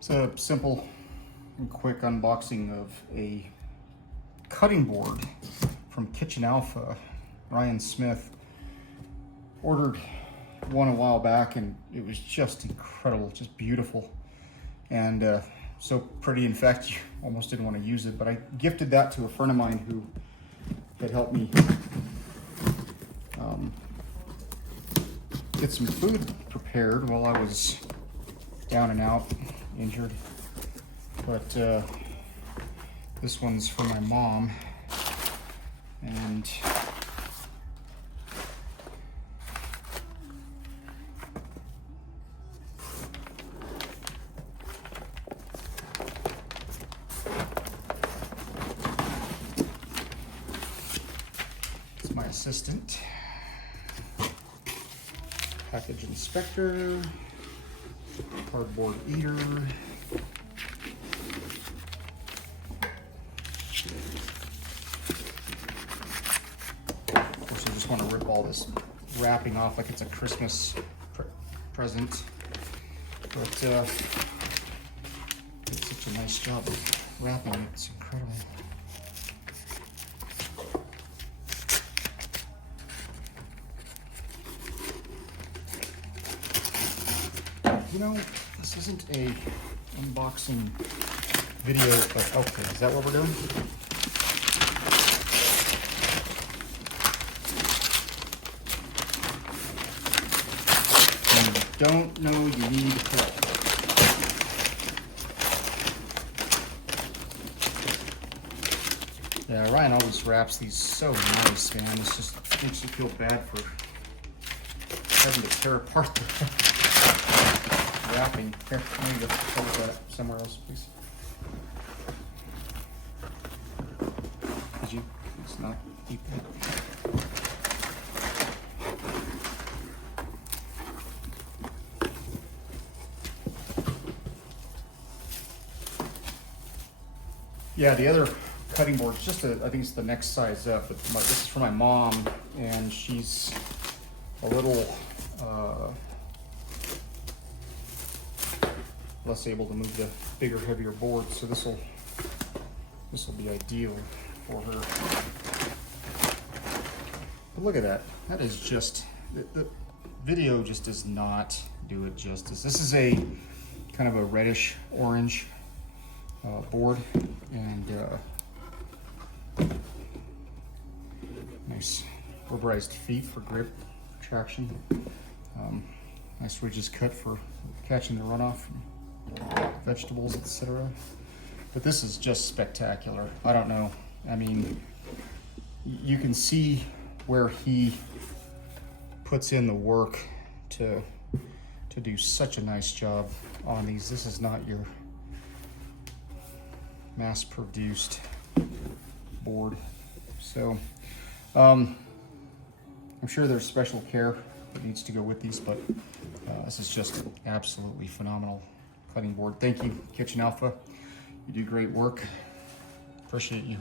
It's a simple and quick unboxing of a cutting board from Kitchen Alpha. Ryan Smith ordered one a while back and it was just incredible, just beautiful, and so pretty. In fact, you almost didn't want to use it, but I gifted that to a friend of mine who had helped me get some food prepared while I was down and out, injured. But this one's for my mom, and it's my assistant. Package inspector, cardboard eater, of course I just want to rip all this wrapping off like it's a Christmas present, but it's such a nice job of wrapping it, it's incredible. You know, this isn't a unboxing video, but okay, is that what we're doing? When you don't know you need help. Yeah, Ryan always wraps these so nice, man. It just makes you feel bad for having to tear apart the wrapping. Here, let me go cover that somewhere else, please. Could you please not eat that? Yeah, the other cutting board is just I think it's the next size up, but this is for my mom, and she's a little less able to move the bigger, heavier board, so this will be ideal for her. But look at that. That is just, the video just does not do it justice. This is a kind of a reddish orange board, and nice rubberized feet for grip, traction. Nice ridges cut for catching the runoff from vegetables, etc. But this is just spectacular. I don't know. I mean, you can see where he puts in the work to do such a nice job on these. This is not your mass-produced board. So I'm sure there's special care that needs to go with these, but this is just absolutely phenomenal cutting board. Thank you, Kitchen Alpha. You do great work. Appreciate you.